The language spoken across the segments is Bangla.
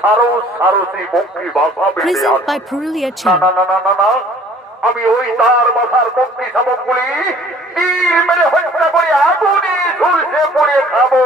সারস সারসী পক্ষী বাসা বেঁধে আছে। না না না না না, আমি ওই তার বাসার পক্ষী শাবকগুলি তীর মেরে হত্যা করে আগুনে ঝুলসে পড়ে খাবো।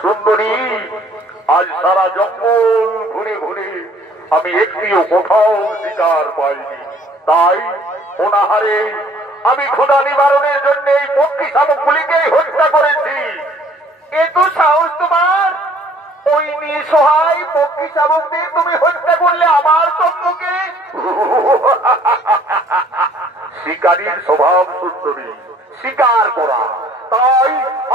সুন্দরী, আজ সারা জঙ্গল ঘুরে ঘুরে আমি একটিও কোথাও শিকার পাইনি, তাই অনাহারে আমি ক্ষুধা নিবারণের জন্য এই পক্ষী শাবকগুলিকেই হত্যা করেছি। এ তো সাহস তোমার! ওই নিঃসহায় পক্ষী শাবকদের তুমি হত্যা করলে আমার সম্মুখে। শিকারীর স্বভাব সুন্দরী, শিকার করা, তাই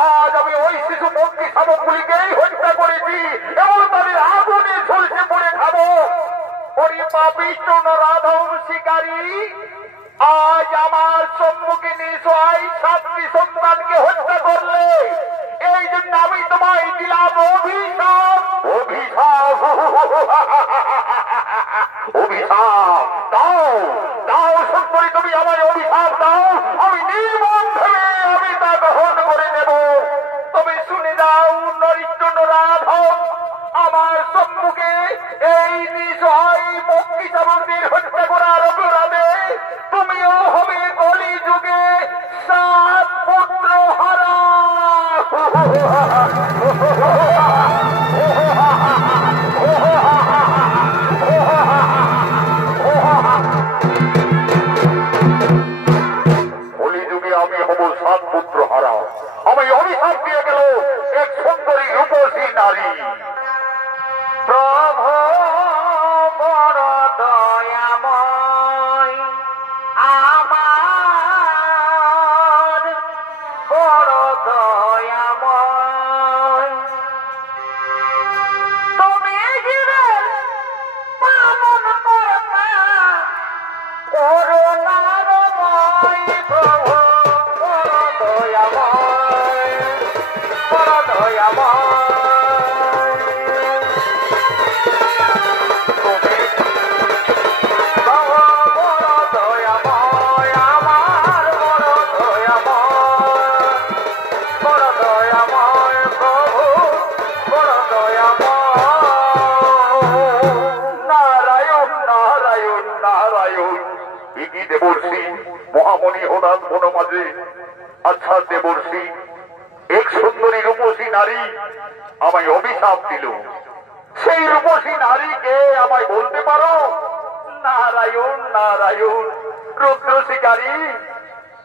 আজ আমি ওই শিশু পক্ষী শাবকগুলিকেই হত্যা করেছি এবং তাদের আগুনে ঝলসে পড়ে খাবো। ওরে পাপিষ্ঠ নরাধম শিকারী, আজ আমার সম্মুখে নিঃসহায় 7টি সন্তানকে হত্যা করলে, এই জন্য আমি তোমায় দিলাম অভিশাপ। অভিশাপ? অভিশাপ দাও, দাও সুন্দরী, তুমি আমায় অভিশাপ দাও, আমি নির্মম ভাবে আমি তা গ্রহণ করে নেব। তুমি শুনে যাও নরিষ্ঠ নরাধম, আমার সম্মুখে এই নিঃসহায় পক্ষী শাবকদের হত্যা করার অপরাধে তুমিও হবে কলি যুগে 7 পুত্র হারা। কলিযুগে আমি হব 7 পুত্র হারা। আমি অভিশাপ দিয়ে গেল এক সুন্দরী রূপসী নারী। প্রভু বড় দয়াময়, আমার বড় দয়াময়, তুমি জীবের পালন কর্তা, করুণাময় প্রভু বড় দয়াময়, বড় দয়াময়। দেবর্ষী মহামণি হঠাৎ মন মাঝে, আচ্ছা দেবর্ষী, এক সুন্দরী রূপসী নারী আমায় অভিশাপ দিল, সেই রূপসী নারীকে আমায় বলতে পারো? নারায়ণ নারায়ণ, রুদ্র শিকারী,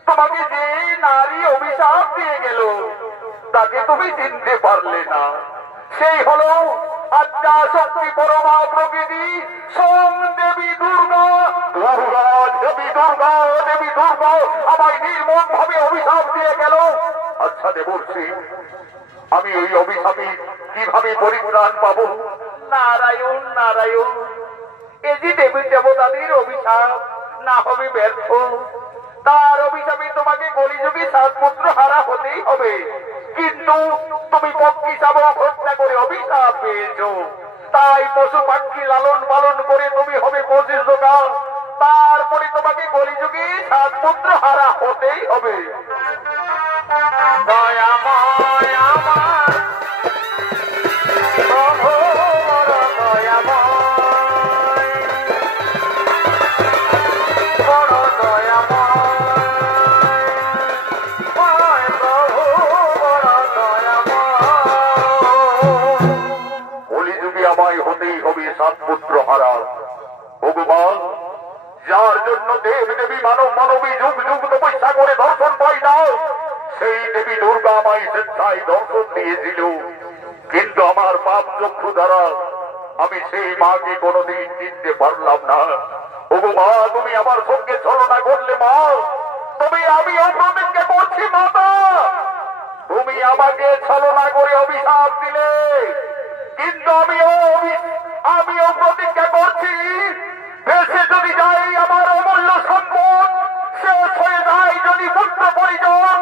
তোমাকে যে নারী অভিশাপ দিয়ে গেল তাকে তুমি চিনতে পারলে না। সেই হলো আদ্যা শক্তি পরমা প্রকৃতি সোম দেবী দুর্গা। দুর্গা দেবী, দুর্গা দেবী, দুর্গা আমায় নির্মম ভাবে অভিশাপ দিয়ে গেল। আচ্ছা দেবর্ষী, আমি ওই অভিশাপে কিভাবে পরিত্রাণ পাবো? নারায়ণ নারায়ণ, এই যে দেবী দেবতাদের অভিশাপ না হবে ব্যর্থ, তার অভিশাপে তোমাকে কলিযুগে 7 পুত্র হারা হতেই হবে। কিন্তু তুমি পক্ষী শাবক হত্যা করে অভিশাপ পেয়েছো, তাই পশু পাখি লালন পালন করে তুমি হবে পশুজোগা, তারপরে তোমাকে কলিযুগে 7 পুত্র হারা হতেই হবে। দয়াময় আমার প্রভু বড় দয়াময়, বড় দয়াময়, প্রভু বড় দয়াময়। কলিযুগে আমায় হতেই হবে 7 পুত্র হারা। ভগবান, যার জন্য দেব দেবী মানব মানবী যুগ যুগ তপস্যা করে দর্শন পাই না, সেই দেবী দুর্গা আমায় স্বেচ্ছায় দর্শন দিয়েছিল, কিন্তু আমার পাপ চক্ষু দ্বারা আমি সেই মাকে কোনোদিন চিনতে পারলাম না। ওগো মা, তুমি আমার সঙ্গে ছলনা করলে মা, তুমি আমি অপ্রতিজ্ঞা করছি মাতা, তুমি তুমি আমাকে ছলনা করে অভিশাপ দিলে, কিন্তু আমিও প্রতিজ্ঞা করছি, দেশে যদি যাই আমার অমূল্য সম্পদ শেষ হয়ে যায়, যদি পুত্র পরিজন,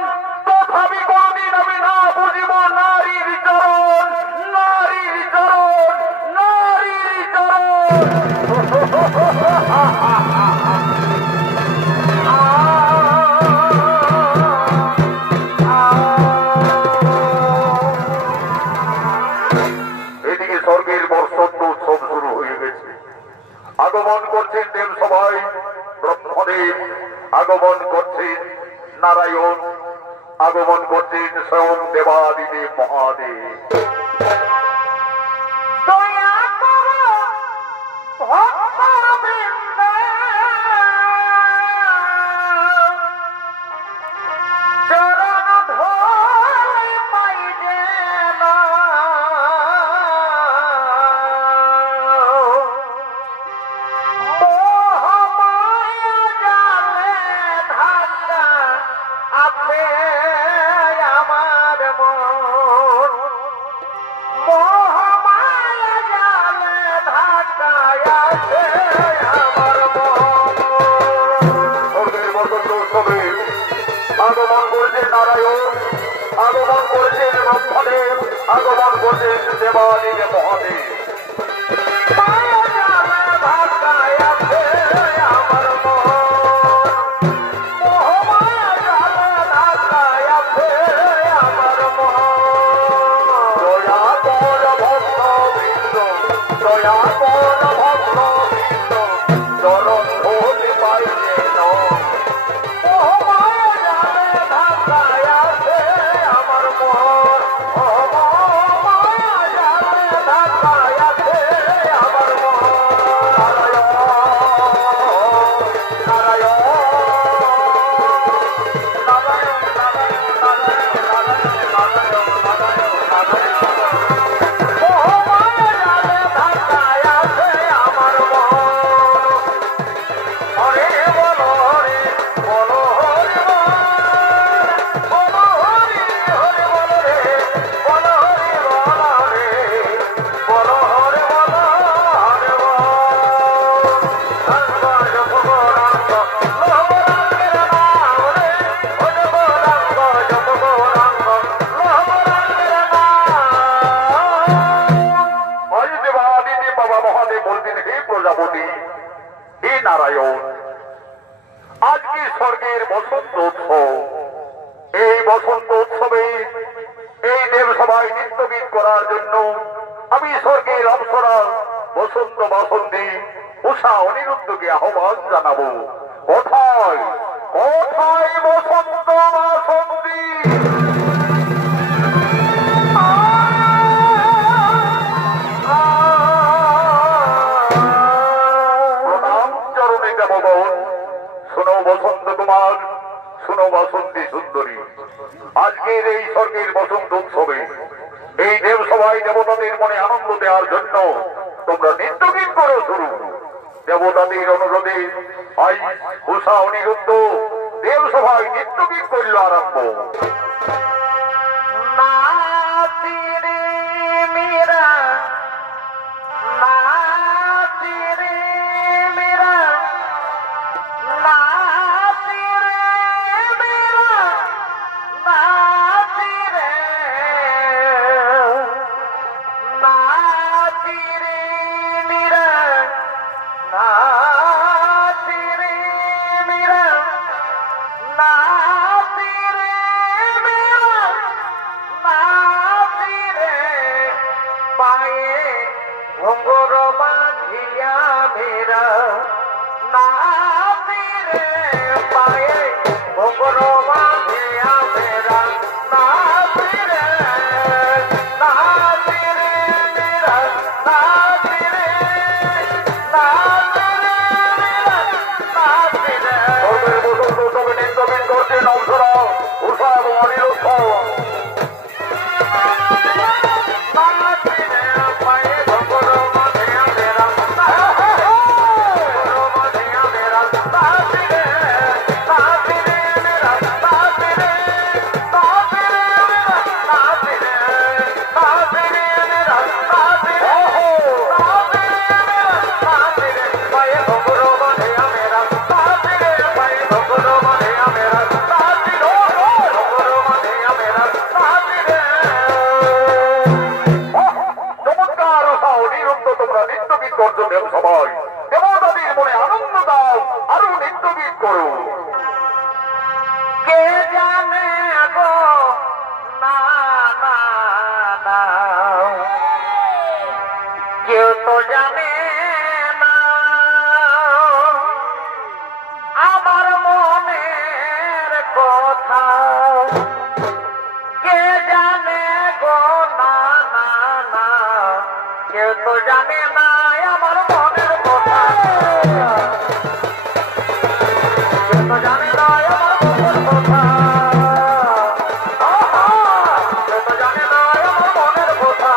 তথাপি কোনদিন আমি না বুঝিব নারীর চরণ, নারীর চরণ, নারীর চরণ। এদিকে স্বর্গের বর্ষন্ত উৎসব শুরু হয়ে গেছে। আগমন করছেন দেব সবাই ব্রহ্মদেব, আগমন করছেন নারায়ণ, আগমন করছেন স্বয়ং দেবাদিদেব মহাদেব। আগমন করছেন নারায়ণ, আগমন করছেন ব্রহ্মদেব, আগমন করছেন দেবাদিদেব মহাদেব। নারায়ণ, আজকে স্বর্গের বসন্ত উৎসব। এই বসন্ত উৎসবে এই দেবসভায় নৃত্যগীত করার জন্য আমি স্বর্গের অপ্সরা বসন্ত বাসন্তী উষা অনিরুদ্ধকে আহ্বান জানাবো। কোথায় কোথায় বসন্ত বাসন্তী? শোনো বসন্ত কুমার, শোনো বাসন্তী সুন্দরী, আজকের এই স্বর্গের বসন্ত উৎসবে এই দেবসভায় দেবতাদের মনে আনন্দ দেওয়ার জন্য তোমরা নৃত্যগীত করো শুরু। দেবতাদের অনুরোধে আই উষা অনিরুদ্ধ দেবসভায় নৃত্যগীত করিল আরম্ভ। নৃত্য গীত করছো দেব সবাই দেবতাদের মনে আনন্দ দাও আরো নৃত্য গীত করো কে জানে গো না না না কেউ তো জানে না আমার মনের কথা কে জানে গো না না না কেউ তো জানে না আমার মনের কথা কেউ তো জানে না আমার মনের কথা কেউ তো জানে না আমার মনের কথা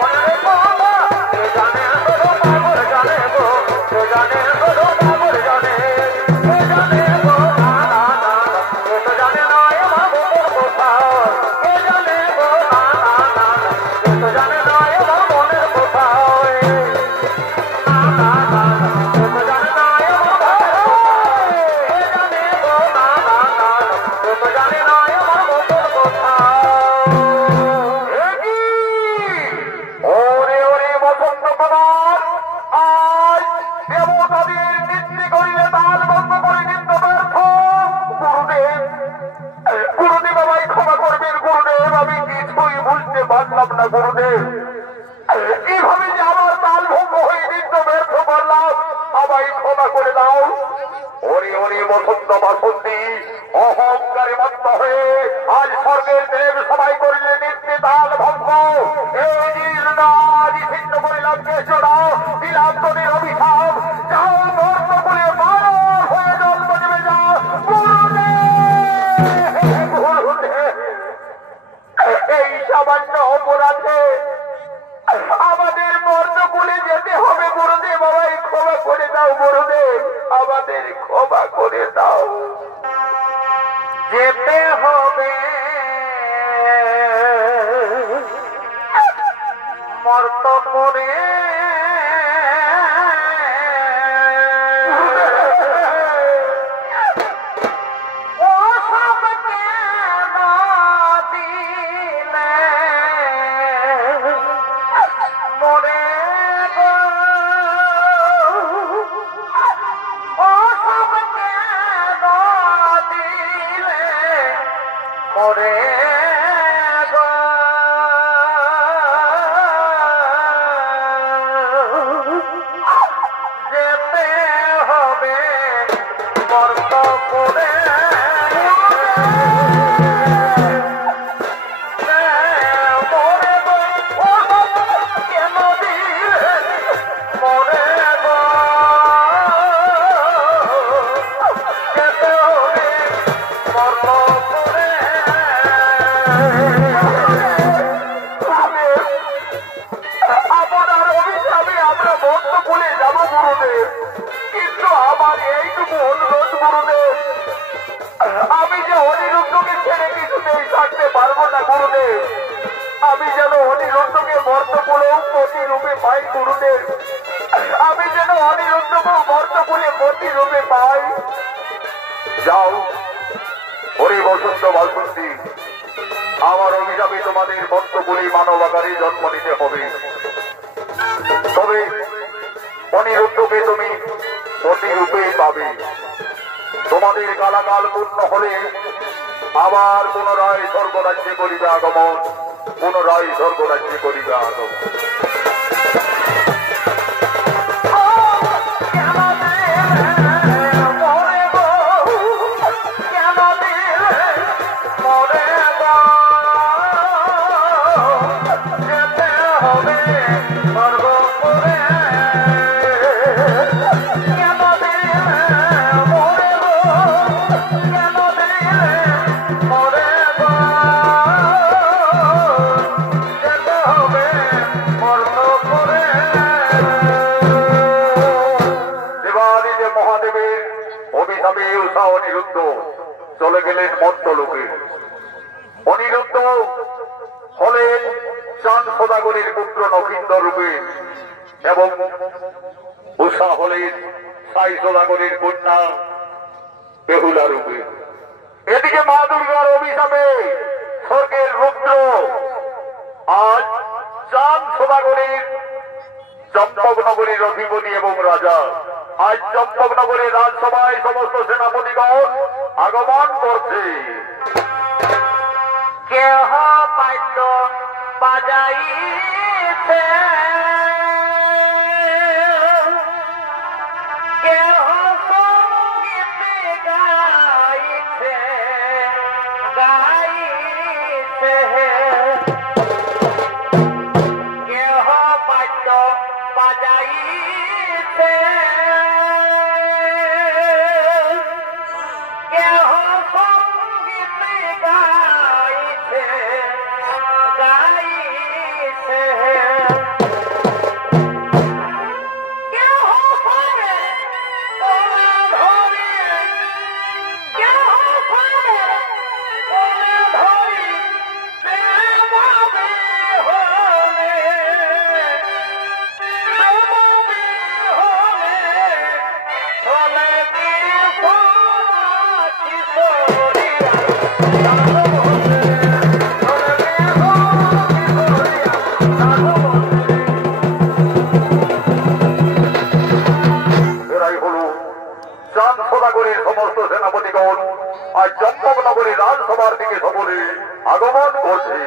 মনের কথা কে জানে গো পাগল জানে গো কে জানে গো পাগল জানে কে জানে গো না না না কে তো জানে না আমার মনের কথা কে জানে গো না না না কে তো জানে না আমার মনের কথা না না না কে তো জানে না আমার মনের কথা কে জানে গো না না না কে তো জানে না আমার মনের কথা ওরে ওরে বসন্ত কুমার আজ দেবতাদের নৃত্য করিলে তাল বন্ধ করে নৃত্য ব্যর্থ গুরুদেব গুরুদেব আমায় ক্ষমা করবেন গুরুদেব আমি কিছুই বুঝতে পারলাম না গুরুদেব কিভাবে যে আমার তাল ভঙ্গ হয়ে নৃত্য ব্যর্থ করলাম আমায় ক্ষমা করে দাও ওরে ওরে বসন্ত বাসন্তী অহংকারে মত্ত হয়ে আজ স্বর্গের দেব সবাই করিলে নৃত্যে তাল ভঙ্গ এই জীর্ণাজ ছিন্ন করিলাম কেশরা দিলাম তোদের অভিশাপ যাও মর্ত করে মানব হয়ে জন্ম নেমে যাও গুরুদেব গুরুদেব এই সামান্য অপরাধে আমাদের মর্তকুলে যেতে হবে গুরুদেব আমায় ক্ষমা করে দাও গুরুদেব আমাদের ক্ষমা করে দাও যেতে হবে মর্ত করে ও সব কেন দিলে মরে গো ও সব কেন দিলে মরে গো যেতে হবে মর্ত করে মরে গো ও কেন দিলে মরে গো যেতে হবে মর্ত করে আপনার অভিশাপে আমরা মর্ত ভুলে যাব গুরুদেব কিন্তু আমার এইটুকু অনুরোধ গুরুদেব আমি যে অনিরুদ্ধকে ছেড়ে কিছুতেই থাকতে পারবো না গুরুদেব আমি যেন অনিরুদ্ধকে মর্তকুলেও প্রতিরূপে পাই গুরুদেব আমি যেন অনিরুদ্ধকেও মর্তকুলে প্রতিরূপে পাই যাও ওরে বসন্ত বাসন্তী আমার অভিশাপে তোমাদের মর্তকুলে মানব আকারে জন্ম নিতে হবে তবে অনিরুদ্ধকে তুমি প্রতিরূপেই পাবে তোমাদের কালাকাল পূর্ণ হলে আবার পুনরায় স্বর্গরাজ্যে করিবে আগমন পুনরায় স্বর্গরাজ্যে করিবে আগমন অনিরুদ্ধ চলে গেলেন মর্তলোকে অনিরুদ্ধ হলেন চাঁদ সদাগরের পুত্র নক্ষিন্দর রূপে এবং উষা হলেন সাই সদাগরের কন্যা বেহুলা রূপে এদিকে মা দুর্গার অভিশাপে স্বর্গের রুদ্র আজ চাঁদ সদাগরীর চম্পকনগরীর অধিপতি এবং রাজা আজ চম্পকনগরীর রাজসভায় সমস্ত সেনাপতিগণ আগমন করছে। কেহ বাদ্য বাজাইছে, কেহ সঙ্গীত গাইছে গাইছে, কেহ বাদ্য বাজাইছে, কেহ সঙ্গীত গাইছে গাইছে, কেহ পারে কোলে ধরি, কেহ পারে কোলে ধরি প্রেম বিহনে, প্রেম বিহনে চলে কি সোনা কিশোরিয়া, রাধো বন্দে চলে কি সোনা কিশোরিয়া, রাধো বন্দে। এরাই হল চাঁদ সদাগরীর সমস্ত সেনাপতিগণ আজ চম্পকনগরীর রাজসভার দিকে সকলে আগমন করছে।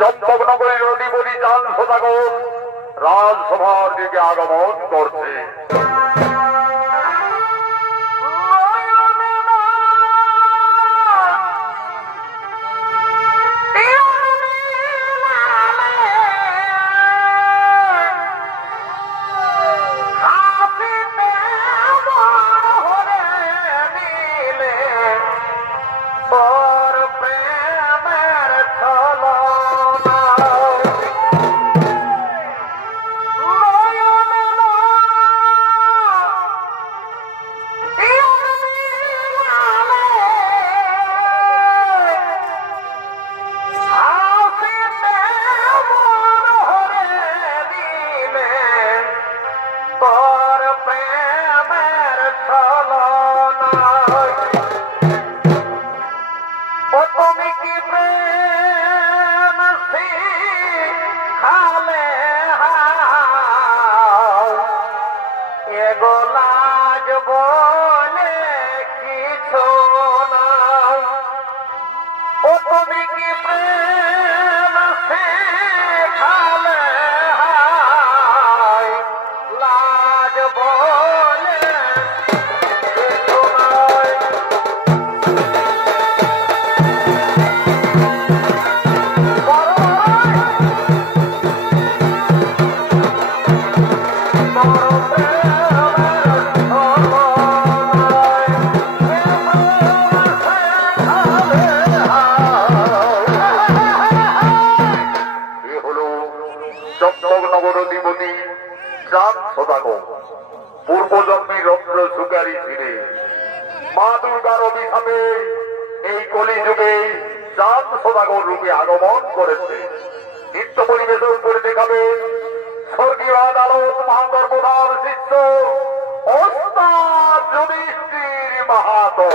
চম্পকনগরীর অধিপতি চাঁদ সদাগর রাজসভার দিকে আগমন করছে। প্রেমের ছলনা তুমি কি প্রেম শিখালে এগোলাজ বলে কিছু নাই ও তুমি কি প্রেম শিখালে লাজ বলে কিছু নাই নগরধিপতি চাঁদ সদাগর পূর্বজন্মী রত্ন সুগারী ছিলেন। মা দুর্গার অভিশাপে এই কলিযুগে চাঁদ সদাগর রূপে আগমন করেছে। নৃত্য পরিবেশন করে দেখাবেন স্বর্গীয় আদালত মহাদর্পদার শিষ্য ওস্তাদ যুধিষ্ঠির মাহাতো।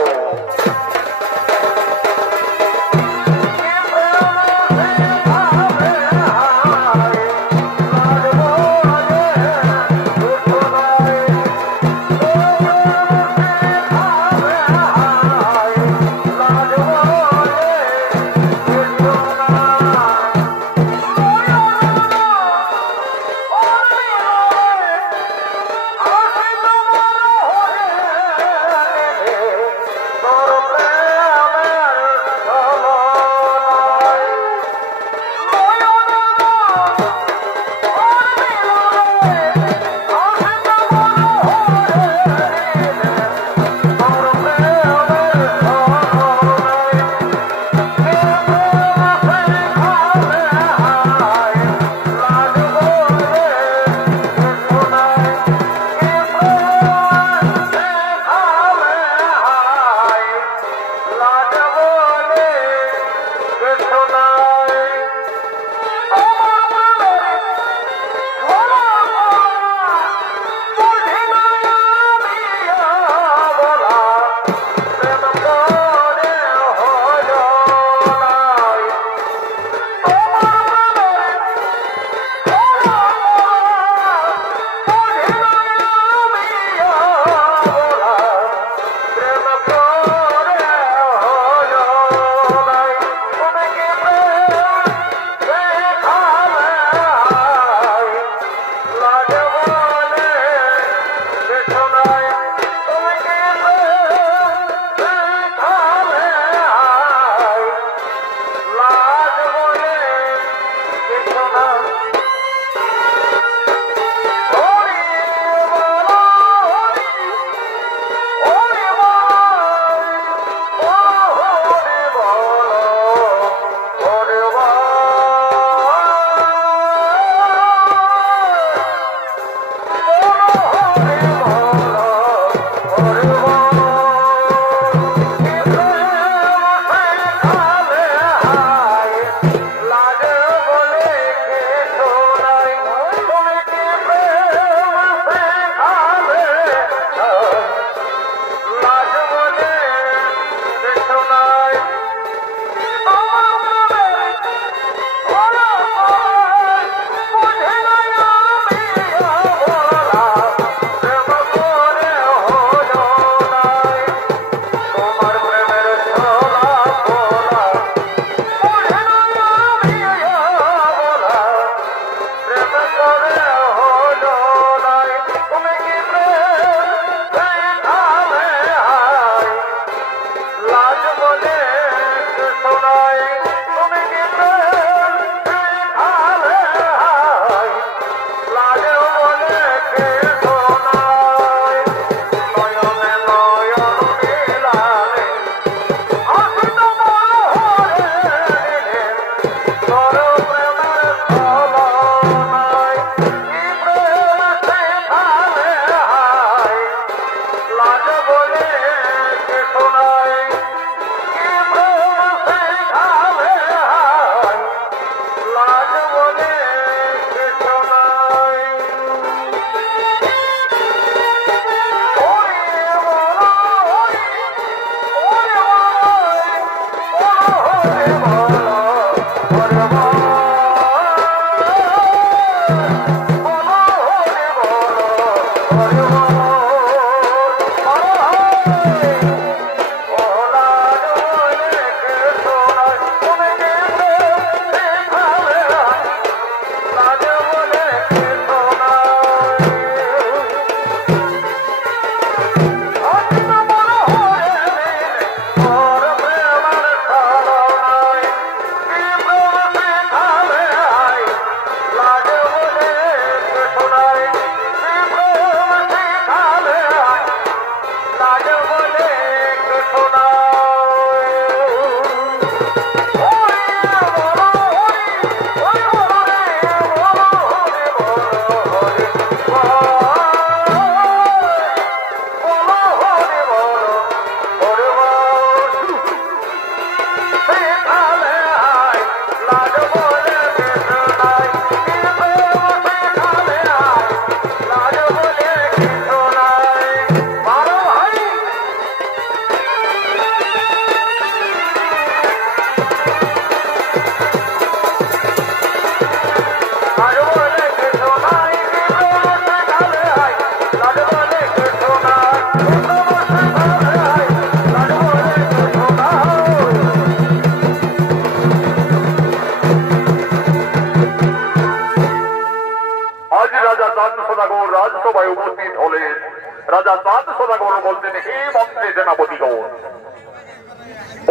তখন বলতেন, হে মন্ত্রী সেনাপতিগণ,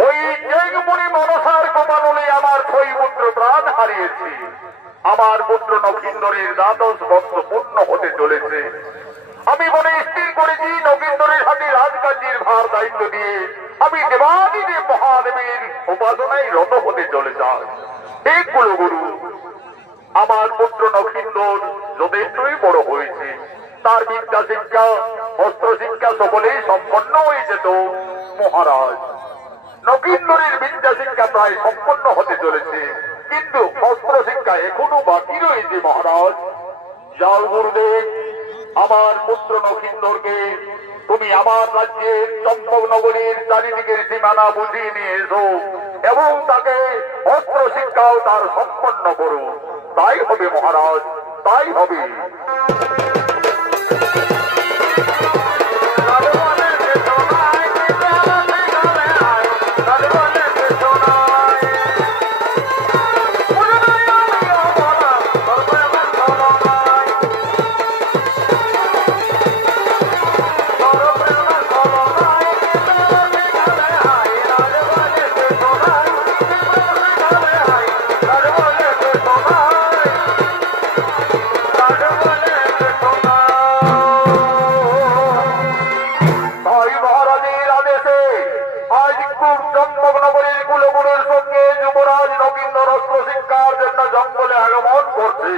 ওই জৈনমুনি মনসার কোপানলে আমার ছয় পুত্র প্রাণ হারিয়েছে। আমার পুত্র নগেন্দ্রের দ্বাদশ বর্ষ পূর্ণ হতে চলেছে। আমি মনে স্থির করেছি নগেন্দ্রের হাতে রাজকার্যের ভার দায়িত্ব দিয়ে আমি দেবাদিদেব মহাদেবের উপাসনায় রত হতে চলে যাই। এই কুলগুরু, আমার পুত্র নগেন্দ্র যথেষ্টই বড় হয়েছে। তার বিদ্যা শিক্ষা, অস্ত্র শিক্ষা সকলেই সম্পন্ন হয়ে যেত। মহারাজ, নগেন্দ্রের বিদ্যা শিক্ষা প্রায় সম্পন্ন হতে চলেছে, কিন্তু অস্ত্র শিক্ষা এখনো বাকি রয়েছে। মহারাজ, যাও গুরুদেব, আমার পুত্র নগেন্দ্রকে তুমি আমার রাজ্যের চম্পক নগরীর চারিদিকের সীমানা বুঝিয়ে নিয়ে এসো এবং তাকে অস্ত্র শিক্ষাও তার সম্পন্ন করো। তাই হবে মহারাজ, তাই হবে। জঙ্গলে আগমন করছে।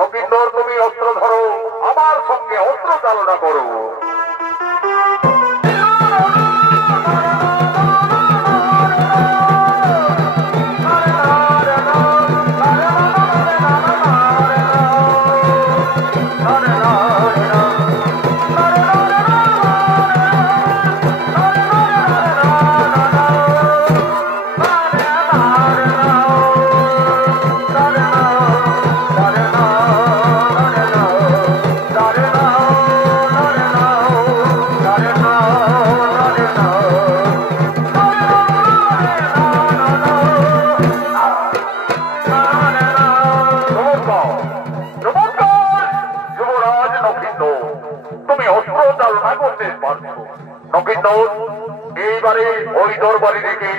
নগেন্দ্র, তুমি অস্ত্র ধরো, আমার সঙ্গে অস্ত্র চালনা করো। দাঁড়িয়ে রেখে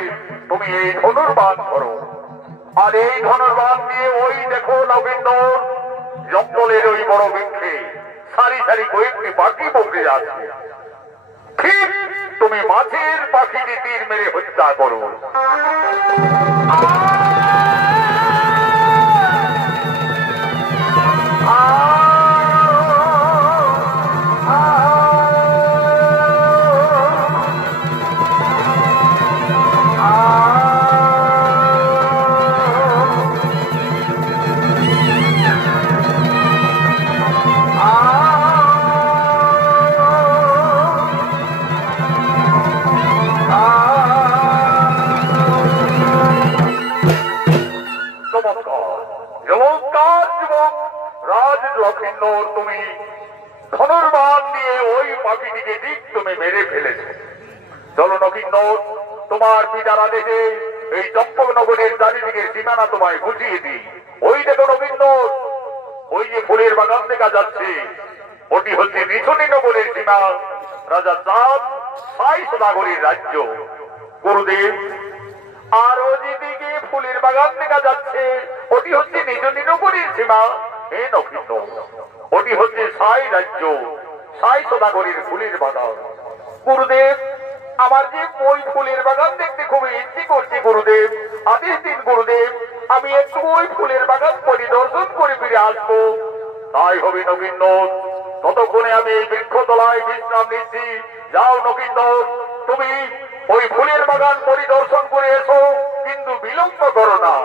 তুমি এই ধনুর্বাণ ধরো। আর এই ধনুর্বাণ দিয়ে ওই দেখো নগেন্দর জঙ্গলের ওই বড় বৃক্ষে সারি সারি কয়েকটি পাখি বকরে আছে। ঠিক তুমি মাছের পাখিটি তীর মেরে হত্যা করো। তুমি ধনুর্বাণ দিয়ে ওই পাখিটিকে ঠিক তুমি মেরে ফেলেছ। চলো নকিন্দর, তোমার পিতার আদেশে এই চম্পকনগরের চারিদিকে সীমানা তোমায় বুঝিয়ে দিই। ওই দেখো নকিন্দর, ওই যে ফুলের বাগান দেখা যাচ্ছে, ওটি হচ্ছে নিছুনি নগরের সীমা, রাজা চাঁদ সাই সদাগরের রাজ্য। গুরুদেব, আর ওই যেদিকে ফুলের বাগান দেখা যাচ্ছে, ওটি হচ্ছে নিছুনি নগরের সীমা। হে নকিন্দর, ওটি হচ্ছে সাই রাজ্য, সাই সদাগরের ফুলের বাগান। গুরুদেব, আমার যে ওই ফুলের বাগান দেখতে খুবই ইচ্ছে করছে গুরুদেব, আদেশ দিন গুরুদেব, আমি একটু ওই ফুলের বাগান পরিদর্শন করে ফিরে আসবো। তাই হবে নকিন্দর, ততক্ষণে আমি এই বৃক্ষতলায় বিশ্রাম নিচ্ছি। যাও নকিন্দর, তুমি ওই ফুলের বাগান পরিদর্শন করে এসো, কিন্তু বিলম্ব করো না।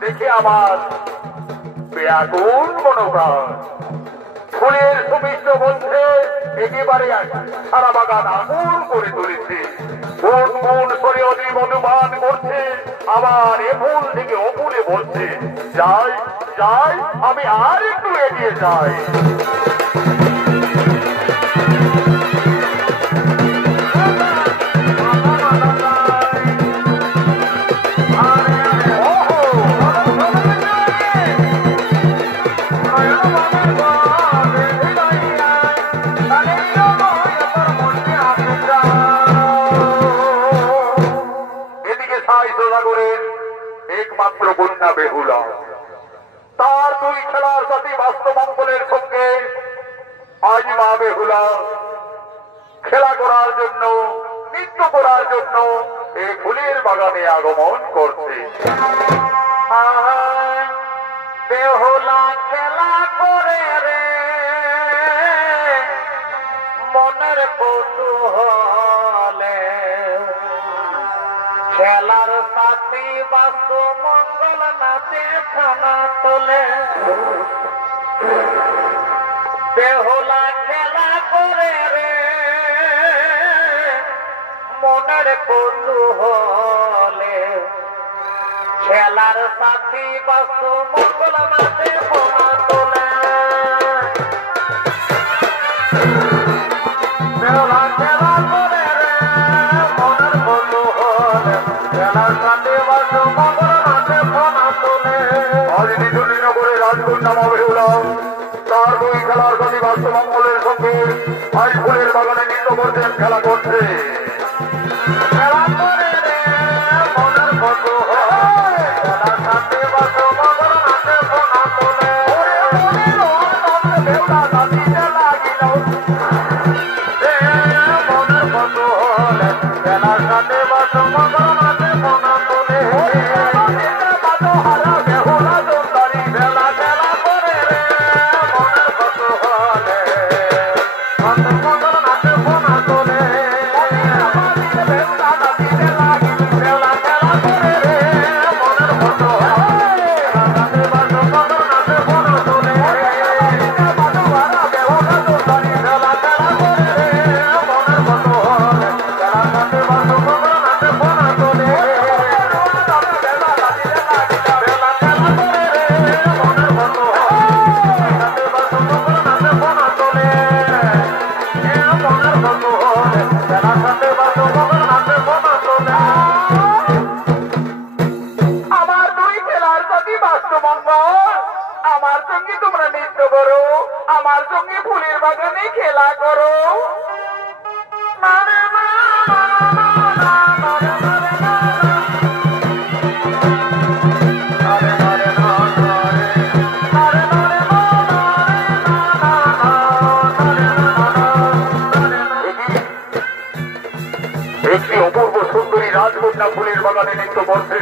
দেখে আমার ব্যাকুল মনোপ্রাণ, ফুলের সুমিষ্ট বলছে একেবারে সারা বাগান আগুন করে তুলেছে। কোন কোন সরিয়দি মধুবান করছে, আবার এ ফুল থেকে ও ফুলে বলছে। যাই যাই, আমি আর একটু এগিয়ে যাই। একমাত্র কন্যা বেহুলা, তার দুই খেলার সাথী বাস্তবঙ্গলের সঙ্গে আজ মা বেহুলা খেলা করার জন্য, নৃত্য করার জন্য এই ফুলের বাগানে আগমন করছে। বেহুলা খেলা করে রে মনের কৌতূহলে, খেলার সাথী বাস্ত মঙ্গল নাচে খানা তোলে। বেহুলা খেলা করে রে মনের কৌতূহলে, খেলার সাথী বাস্ত মঙ্গল নাচে খানা তোলে। বেহুলা খেলা করে রে মনের কৌতূহলে, খেলার সাথে বাস্ত মঙ্গল নাচে খানা তোলে। আজ নিধুনি নগরে রাজকন্যা মা বেহুলা তার দুই খেলার সাথী বাস্তবঙ্গলের সঙ্গে আজ ফুলের বাগানে নৃত্য করছেন, খেলা করছে। খেলা করে রে মনের কৌতূহলে, খেলার সাথে বাস্ত মঙ্গল নাচে খানা তোলে। বেহুলা নাচিতে লাগিল মনের কৌতূহলে, খেলার সাথে বাস্ত মঙ্গল নাচে খানা তোলে। বেহুলা দোতারি বেলা খেলা করে রে মনের কৌতূহলে, মঙ্গল নাচে খানা তোলে। বেহুলা নাচিতে লাগিল বেলা খেলা করে রে মনের কৌতূহলে, খেলার সাথে বাস্ত মঙ্গল নাচে খানা তোলে। করো। একটি অপূর্ব সুন্দরী রাজকন্যা ফুলের বাগানে নৃত্য করছে,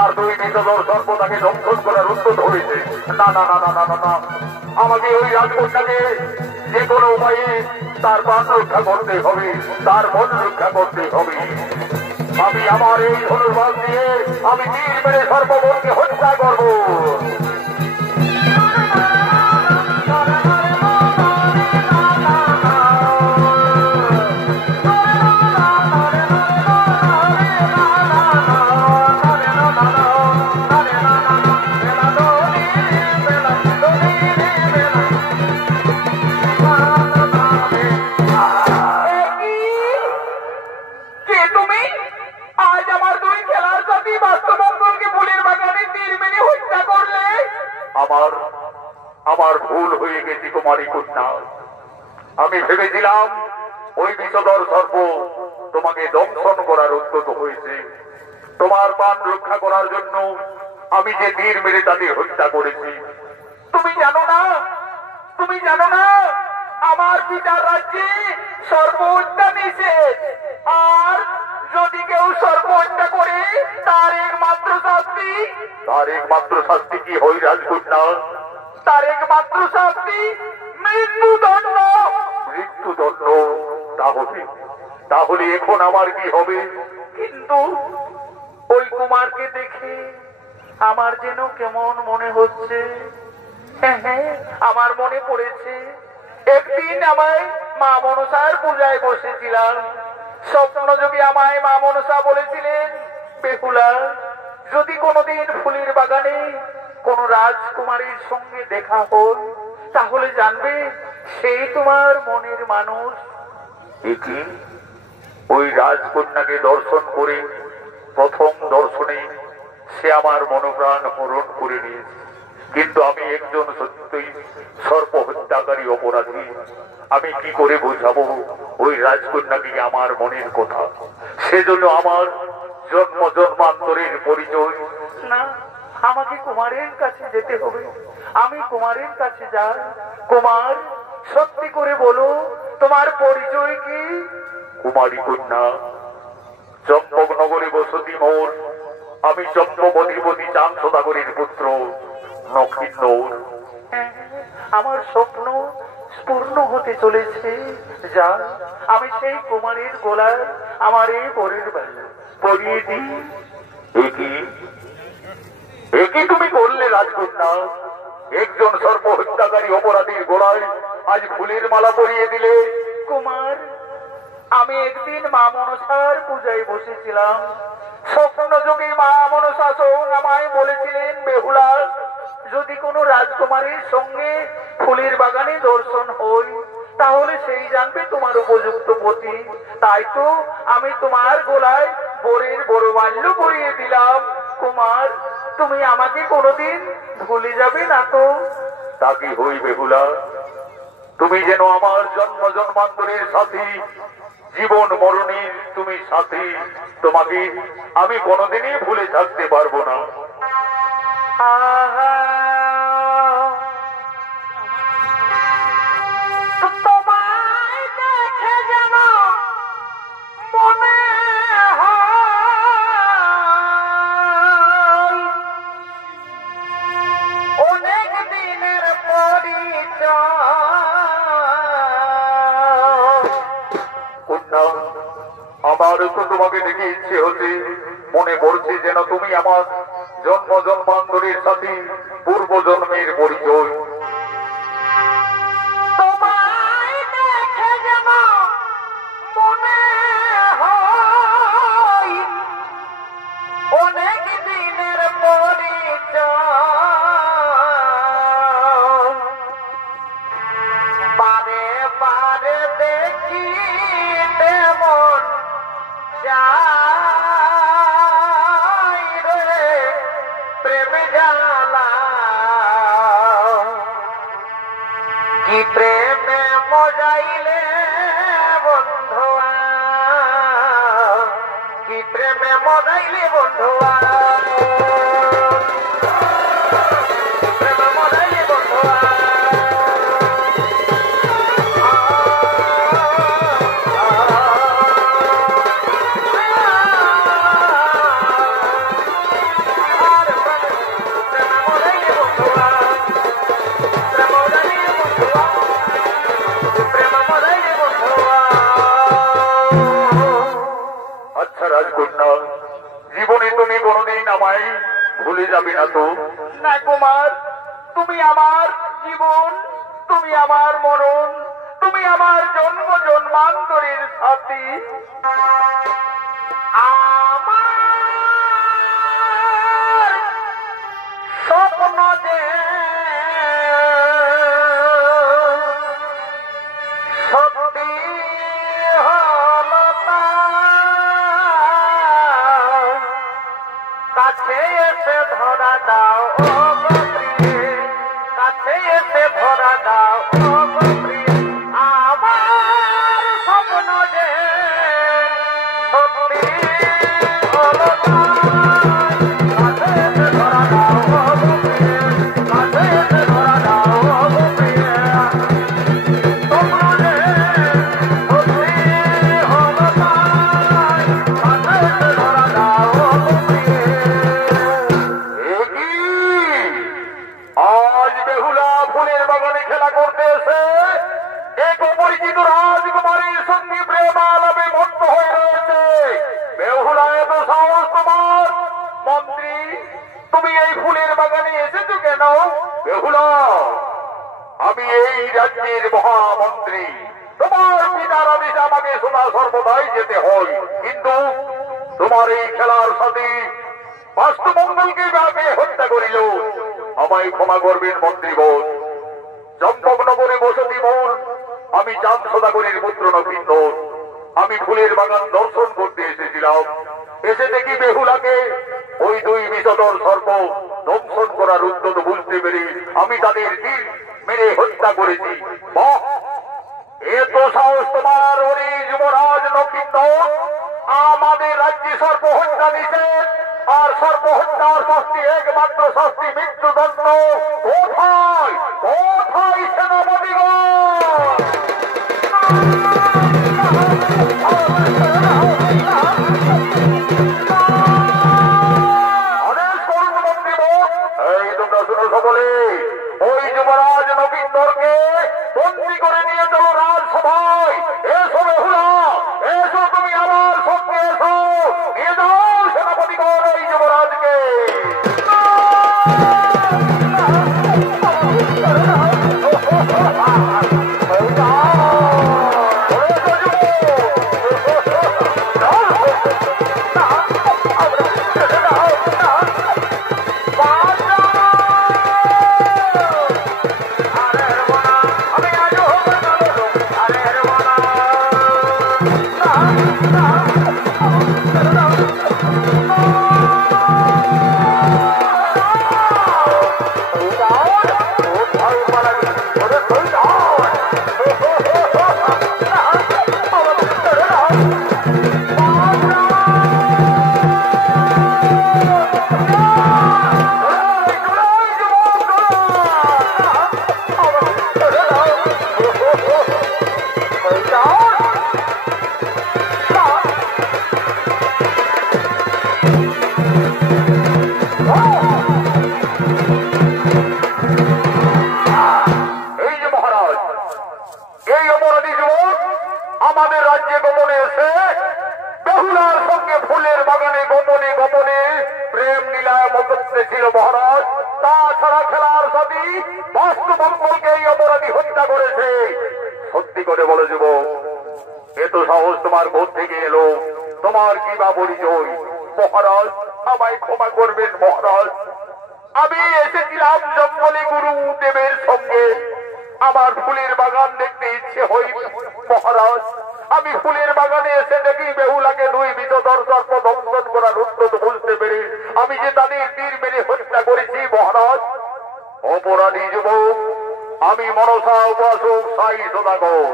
আর দুই বিষধর সর্প তাকে দংশন করার উদ্যোগ হয়েছে। না না না না না না না, আমাকে ওই রাজকন্যাকে যে কোনো উপায়ে তার প্রাণ রক্ষা করতে হবে, তার মন রক্ষা করতে হবে। আমি আমার এই ধনুর্বাদ দিয়ে আমি তীর মেরে সর্পবনকে হত্যা করবো। আমার ভুল হয়ে গেছে কুমারী কন্যা। আমি ভেবেছিলাম ওই বিষধর সর্প তোমাকে দংশন করার উদ্যত হয়েছে। তোমার প্রাণ রক্ষা করার জন্য আমি যে তীর মেরে তাদের হত্যা করেছি। তুমি জানো না, তুমি জানো না আমার পিতার রাজ্যে সর্প হত্যা নিষেধ। আর যদি কেউ সর্প হত্যা করে তার একমাত্র শাস্তি কি হয় রাজকন্যা? তার একমাত্র শাস্তি মৃত্যুদণ্ড। মৃত্যুদণ্ড? তাহলে এখন আমার কি হবে? কিন্তু ওই কুমারকে দেখে আমার যেন কেমন মনে হচ্ছে। হ্যাঁ হ্যাঁ, আমার মনে পড়েছে একদিন আমায় মা মনসার পূজায় বসেছিলাম। স্বপ্নযোগে আমায় মা মনসা বলেছিলেন, বেহুলা, যদি কোনোদিন ফুলের বাগানে কোন রাজকুমারীর সঙ্গে দেখা হল তাহলে জানবে সেই তোমার মনের মানুষ। কি ওই রাজকন্যাকে দর্শন করে প্রথম দর্শনে সে আমার মনোপ্রাণ হরণ করে নিয়েছে। কিন্তু আমি একজন সত্যই সর্প হত্যাকারী অপরাধী। আমি কি করে বোঝাবো ওই রাজকন্যাকে আমার মনের কথা? সেজন্য আমার জন্ম জন্মান্তরের পরিচয়। না, আমাকে কুমারের কাছে যেতে হবে। আমি কুমারের কাছে যাই। কুমার, সত্যি করে বলো তোমার পরিচয় কি? কুমারী কন্যা, চম্পকনগরে বসতি মোর। আমি চম্পক অধিপতি চাঁদ সদাগরের পুত্র নক্ষিন্দর। আমার স্বপ্ন পূর্ণ হতে চলেছে। যা, আমি সেই কুমারের গলায় আমার এই পরের বাড়ি পরিয়ে দিই। একই তুমি করলে রাজকন্যা? একজন সর্প হত্যাকারী অপরাধীর গোড়ায় আজ ফুলের মালা পরিয়ে দিলে। কুমার, আমি একদিন মা মনসার পূজায় বসেছিলাম। স্বপ্ন যোগে মা মনসা আমায় বলেছিলেন, বেহুলা, যদি কোনো রাজকুমারীর সঙ্গে ফুলের বাগানে দর্শন হই তাহলে সেই জানবে তোমার উপযুক্ত পতি। তাই তো আমি তোমার গলায় বরের বড়মাল্য পরিয়ে দিলাম। কুমার, তুমি আমাকে কোনোদিন ভুলে যাবে না তো? তা কি হই বেহুলা, তুমি যেন আমার জন্ম জন্মান্তরের সাথী, জীবন মরণের তুমি সাথী। তোমাকে আমি কোনোদিনই ভুলে থাকতে পারবো না। তোমায় দেখে যেন মনে হয় অনেক দিনের পরিচয়। আমার তো তোমাকে দেখে ইচ্ছে হচ্ছে, মনে পড়ছে যেন তুমি আমার জন্ম জন্মান্তরের সাথে পূর্ব জন্মের পরিচয়। তোমায় দেখে যেন মনে হয় অনেক দিনের পরিচয়। বারে বারে দেখি তেমন যাই রে প্রেম জ্বালা। প্রেমে মজাইলে বন্ধুয়া প্রেমে মজাইলে বন্ধুয়া রাজকন্যা, জীবনে তুমি কোনদিন আমায় ভুলে যাবে না তো? না কুমার, তুমি আমার জীবন, তুমি আমার মরণ, তুমি আমার জন্ম জন্মান্তরের সাথী। আমার স্বপ্ন যে সত্যি কাছে এসে ধরা দাও ও প্রিয়ে, কাছে এসে ধরা দাও ও প্রিয়ে, আমার স্বপ্ন যে সত্যি হলো কাছে এসে ধরা দাও ও প্রিয়ে, কাছে এসে ধরা দাও ও প্রিয়ে, স্বপ্ন যে সত্যি হলো কাছে এসে ধরা দাও ও প্রিয়ে। আজ বেহুলা ফুলের বাগানে খেলা করতে এসে এক অপরিচিত রাজকুমারীর সঙ্গে প্রেমালাপে মত্ত হয়ে রয়েছে। বেহুলা, এত সাহস তোমার? মন্ত্রী, তুমি এই ফুলের বাগানে এসেছো কেন? বেহুলা, আমি এই রাজ্যের মহামন্ত্রী। তোমার পিতার আদেশে আমাকে সদা সর্বদাই যেতে হয়, কিন্তু তোমার এই খেলার সাথে বাস্তুমঙ্গলকে যাকে হত্যা করিল, আমায় ক্ষমা করবেন মন্ত্রীবর। চম্পকনগরে বসতি বোন, আমি চাঁদ সদাগরের পুত্র নবীন্দর। আমি ফুলের বাগান দর্শন করতে এসেছিলাম। এসে দেখি বেহুলাকে ওই দুই বিষধর সর্প দংশন করার উদ্যত বুঝতে পেরে আমি তাদের তীর মেরে হত্যা করেছি। বাহ, এত সাহস তোমার! ওরে যুবরাজ নবীন্দর, আমাদের রাজ্যে সর্প হত্যা নিষেধ, আর সর্প হত্যার শাস্তি একমাত্র শাস্তি মৃত্যুদণ্ড। কোথায় কোথায় সেনাপতিগণ? আদেশ করুন মন্ত্রীবর। এই তোমরা শুনো সকলে, ওই যুবরাজ নবীন্দরকে বন্দী করে নিয়ে চলো রাজসভায়। এসো বেহুলা, এসো, তুমি আমার সঙ্গে এসো। নিয়ে যাও সেনাপতিগণ ওই যুবরাজকে। আমাদের রাজ্যে গোপনে এসে বেহুলার সঙ্গে ফুলের বাগানে গোপনে গোপনে প্রেম লীলায় মগ্ন ছিল মহারাজ। তাছাড়া খেলার সাথী বাস্তুমঙ্গলকে এই অপরাধী হত্যা করেছে। সত্যি করে বলো যুবক, এত সাহস তোমার কোথা থেকে এলো? তোমার কি বা পরিচয়? মহারাজ, আমায় ক্ষমা করবেন মহারাজ। আমি এসেছিলাম জঙ্গলে গুরু দেবের সঙ্গে। আমার ফুলের বাগান দেখতে ইচ্ছে হই মহারাজ। আমি ফুলের বাগানে এসে দেখি বেহুলাকে দুই বিষধর সর্প দংশন করার উদ্যত বুঝতে পেরে আমি যে তাদের তীর মেরে হত্যা করেছি মহারাজ। অপরাধী যুবক, আমি মনসা উপাসক সাই সদাগর।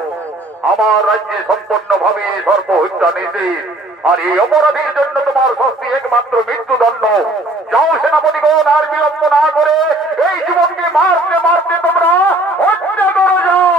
আমার রাজ্যে সম্পূর্ণভাবে সর্বহত্যা নিষেধ। আর এই অপরাধের জন্য তোমার শাস্তি একমাত্র মৃত্যুদণ্ড। যাও সেনাপতিগণ, আর বিলম্ব না করে এই যুবককে মারতে মারতে তোমরা হত্যা করে যাও।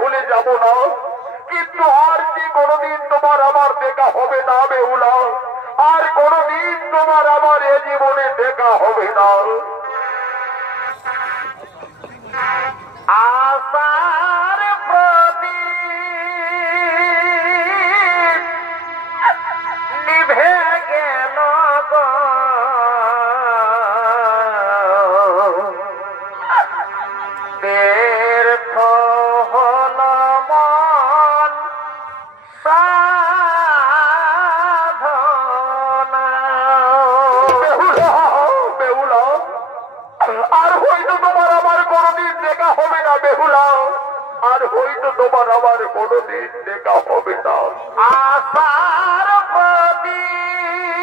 ভুলে যাব না, কিন্তু আর কি কোনদিন তোমার আমার দেখা হবে না বেহুলা? আর কোনদিন তোমার আমার এ জীবনে দেখা হবে না। আশার প্রদীপ নিভে গেল গো, ব্যর্থ হল মন সাধনা। বেহুলা, আর হয়তো তোমার আমার কোনদিন দেখা হবে না বেহুলা, আর হয়তো তোমার আমার কোনদিন দেখা হবে না। আশার প্রদীপ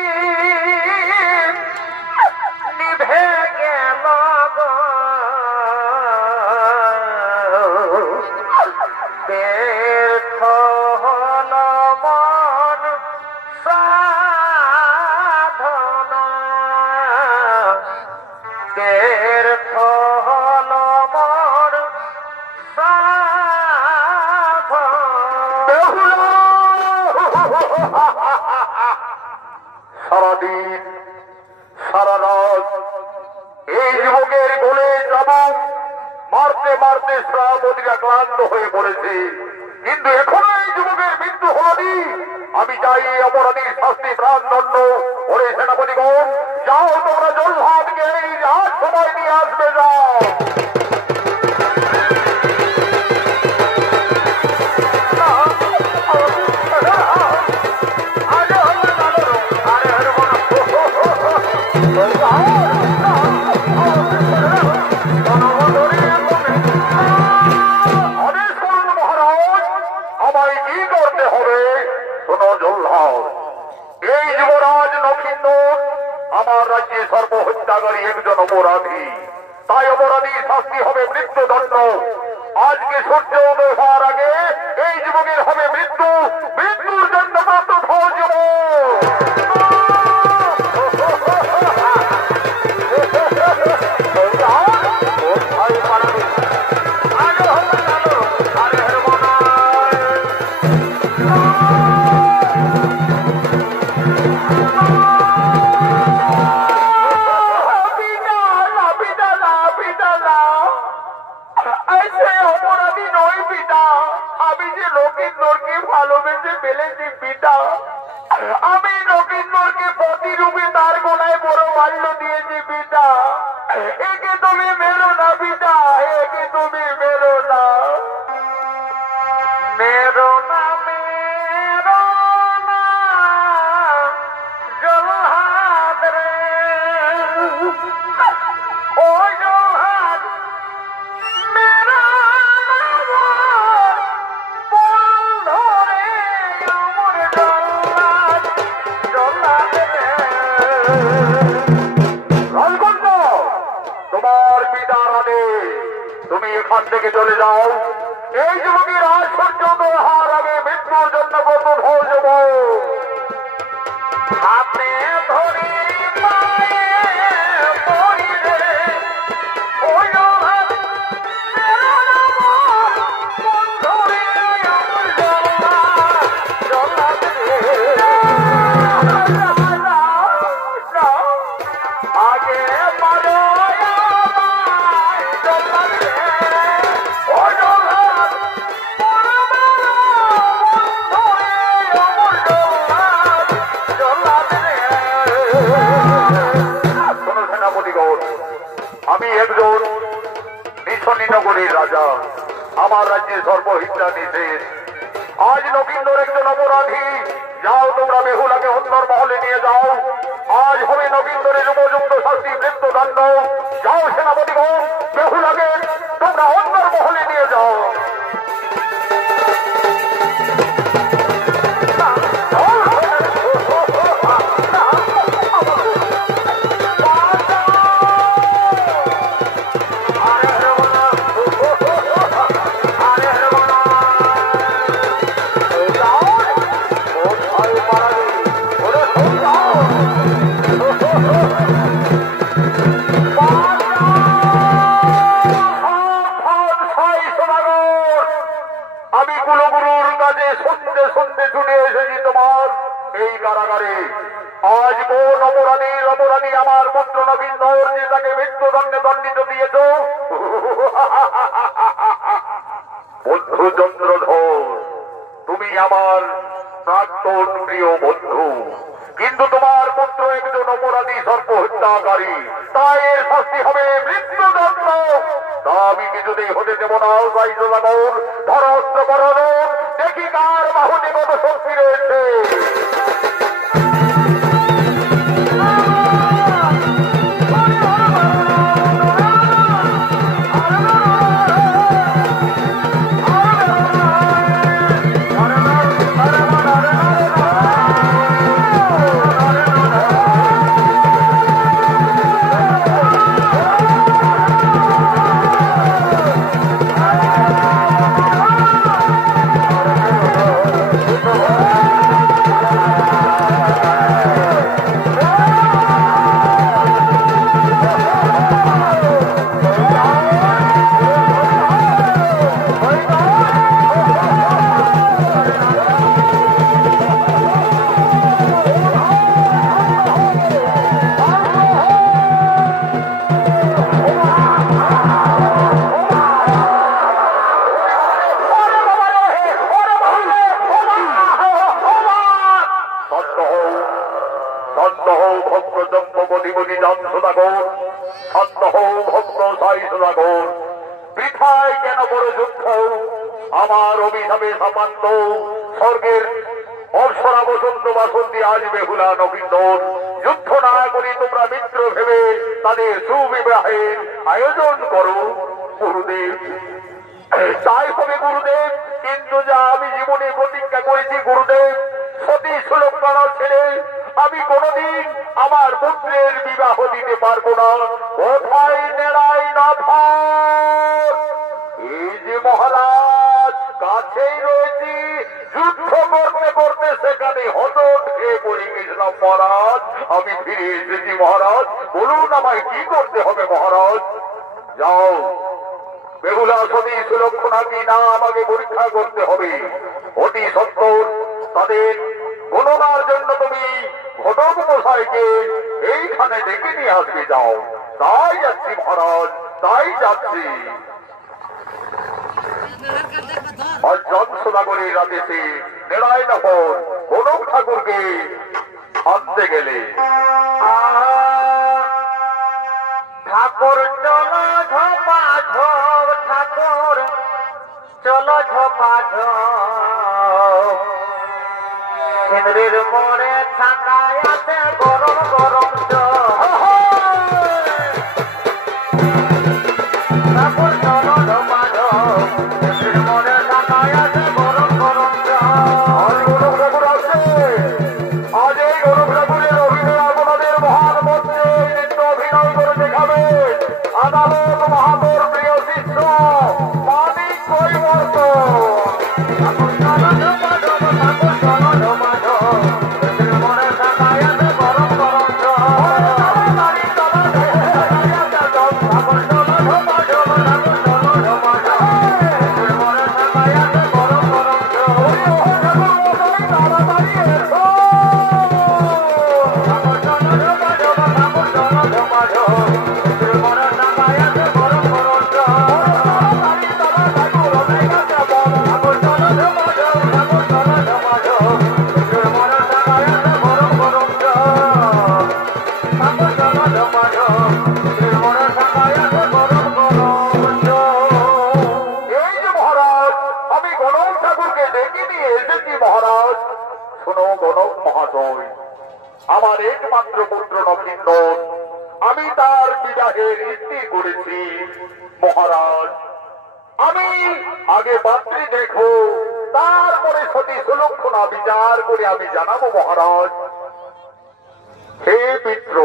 নিভে গেল গো, ব্যর্থ হল মন সাধনা, ব্যর্থ হল মন সাধনা। সারাদিন সারা রাত এই যুবকের কোলে যাব মারতে মারতে শ্রাবতীরা ক্লান্ত হয়ে পড়েছে, কিন্তু এখনো এই যুবকের মৃত্যু হয়নি। আমি চাই এই অপরাধীর শাস্তি প্রাণদণ্ড। ওরে সেনাপতিগণ, যাও তোমরা জল্লাদকে এই রাত সময় নিয়ে আসবে, যাও। আদেশ করুন মহারাজ, আমায় কি করতে হবে? শোনো জল্লাদ, এই যুবরাজ নখিন্দর আমার রাজ্যে সর্বহত্যাকারী একজন অপরাধী। তাই অপরাধীর শাস্তি হবে মৃত্যুদণ্ড। আজকে সূর্য উদয় হওয়ার আগে এই যুবকের হবে মৃত্যু। মৃত্যুর জন্য প্রস্তুত হও যুবক। অপরাধী নই পিতা, আমি যে লক্ষিন্দরকে ভালোবেসে ফেলেছি পিতা। আমি লক্ষিন্দরকে প্রতিরূপে তার গলায় বড় মাল্য দিয়েছি পিতা। একে তুমি মেরো না পিতা, একে তুমি মেরো না, মেরো না, মেরো না জল্লাদ রে, ও জল্লাদ মেরো না বন্ধরে, আমার জল্লাদ, জল্লাদ রে। রাজকন্য, তোমার পিতার আদেশ, তুমি এখান থেকে চলে যাও। এই যুবকের আজ পর্যন্ত হার আগে মৃত্যুর জন্য প্রস্তুত হয়ে যাব। হাতে ধরি পায়ে পড়ি রে, ওই জল্লাদ মেরো না বন্ধরে, আমার জল্লাদ, জল্লাদ রে। আগে মারো আমায় জল্লাদ রে, ও জল্লাদ মারো বন্ধরে, আমার জল্লাদ, জল্লাদ আমি একজন নিশনি নগরীর রাজা, আমার রাজ্যে সর্বহিংসা নিষেধ। আজ নবীন্দর একজন অপরাধী, যাও তোমরা বেহুলাকে অন্দর মহলে নিয়ে যাও। আজ হবে নবীন্দরের উপযুক্ত শাস্তি মৃত্যুদণ্ড। যাও সেনাপতিগণ, বেহুলাকে তোমরা অন্দর মহলে নিয়ে যাও। সন্ধে ছুটে এসেছি তোমার এই কারাগারে। আজ কোন অপরাধী আমার পুত্র নবীন্দর যে তাকে মৃত্যুদণ্ডে দণ্ডিত দিয়েছ। বন্ধু চন্দ্রধর, তুমি আমার প্রাক্তন প্রিয় বন্ধু, কিন্তু তোমার পুত্র একজন অপরাধী সর্প হত্যাকারী, তাই এর শাস্তি হবে মৃত্যুদণ্ড। তা আমি কিছুতেই হতে দেব না। ধর অস্ত্র করো, দেখি কার বাহুতে কত শক্তি রয়েছে। বৃথায় কেন বড় যুদ্ধ? আমার অভিশাপে সামান্য স্বর্গের অপ্সরা বসন্ত বাসন্তী আজ বেহুলা নবীন্দর। যুদ্ধ না করি তোমরা মিত্র ভেবে তাদের সুবিবাহের আয়োজন করো গুরুদেব। তাই হবে গুরুদেব, কিন্তু যা আমি জীবনে প্রতিজ্ঞা করেছি গুরুদেব, সতী সুলক্ষণা ছেড়ে আমি কোনদিন আমার পুত্রের বিবাহ দিতে পারবো না। কোথায় নেড়াই না এই যে মহারাজ কাছেই রয়েছি, যুদ্ধ করতে করতে সেখানে হত খেয়ে পড়ে গেছিলাম মহারাজ। আমি ফিরে এসেছি মহারাজ, বলুন আমায় কি করতে হবে মহারাজ? যাও বেহুলা সতী সুলক্ষণা কি না আমাকে পরীক্ষা করতে হবে। অতি সত্তর তাদের গণনার জন্য তুমি ঘটক মশাইকে এইখানে ডেকে নিয়ে আসবে। যাও। তাই যাচ্ছি মহারাজ, তাই যাচ্ছি। আজ জনসদাগরের আদেশে নেড়াই নহর গণক ঠাকুরকে আনতে গেলে ঠাকুর চলো ঝপা ঝপ, ঠাকুর চলো ঝপা ঝপ, কেন্দ্রের মোড়ে থাকায় আছে গরম গরম ঠাকুর চলো ঝপা ঝপ, কেন্দ্রের মোড়ে থাকায় আছে গরম গরম আজ গণক ঠাকুর আসছে। আজ এই গণক ঠাকুরের অভিনয় আপনাদের মহান মধ্যে নৃত্য অভিনয় করে দেখাবে আদালত মহাপুর প্রিয় শিষ্য মানিক পরিবর্তন। ঠাকুর চলো ঝপা ঝপ, ঠাকুর চলো ঝপা ঝপ, কেন্দ্রের মোড়ে থাকায় আছে গরম গরম আমার একমাত্র পুত্র নক্ষিন্দর, আমি তার বিবাহের স্থির করেছি মহারাজ। আমি আগে পাত্রী দেখো, তারপরে সতী সুলক্ষণা বিচার করে আমি জানাবো মহারাজ। হে মিত্র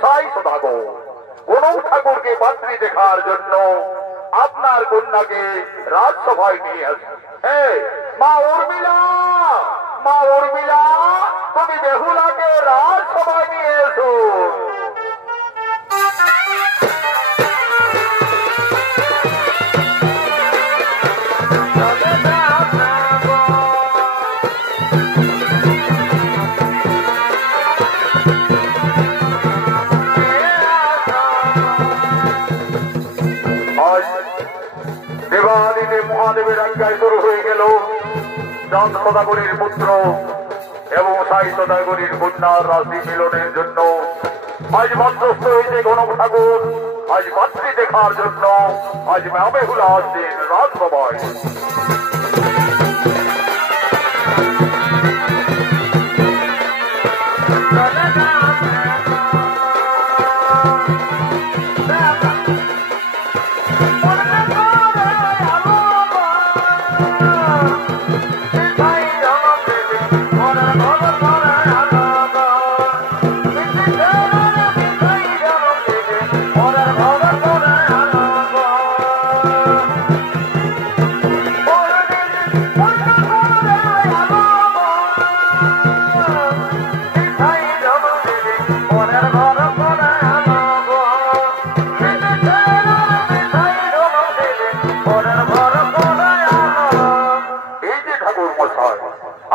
সাই সদাগর, গণক ঠাকুরকে পাত্রী দেখার জন্য আপনার কন্যাকে রাজসভায় নিয়ে আসুন। হ্যাঁ মা উর্মিলা, মা উর্মিলা, তুমি বেহুলাকে রাজসভায় নিয়ে এসো। দেবাদিদেব মহাদেবের আজ্ঞায় শুরু হয়ে গেল চাঁদ সদাগরের পুত্র এবং সাই সদাগরের কন্যার রাশি মিলনের জন্য। আজ মধ্যস্থ হয়েছে গণক ঠাকুর, আজ পাত্রী দেখার জন্য আজ মা বেহুলা আসছেন রাজসভায়।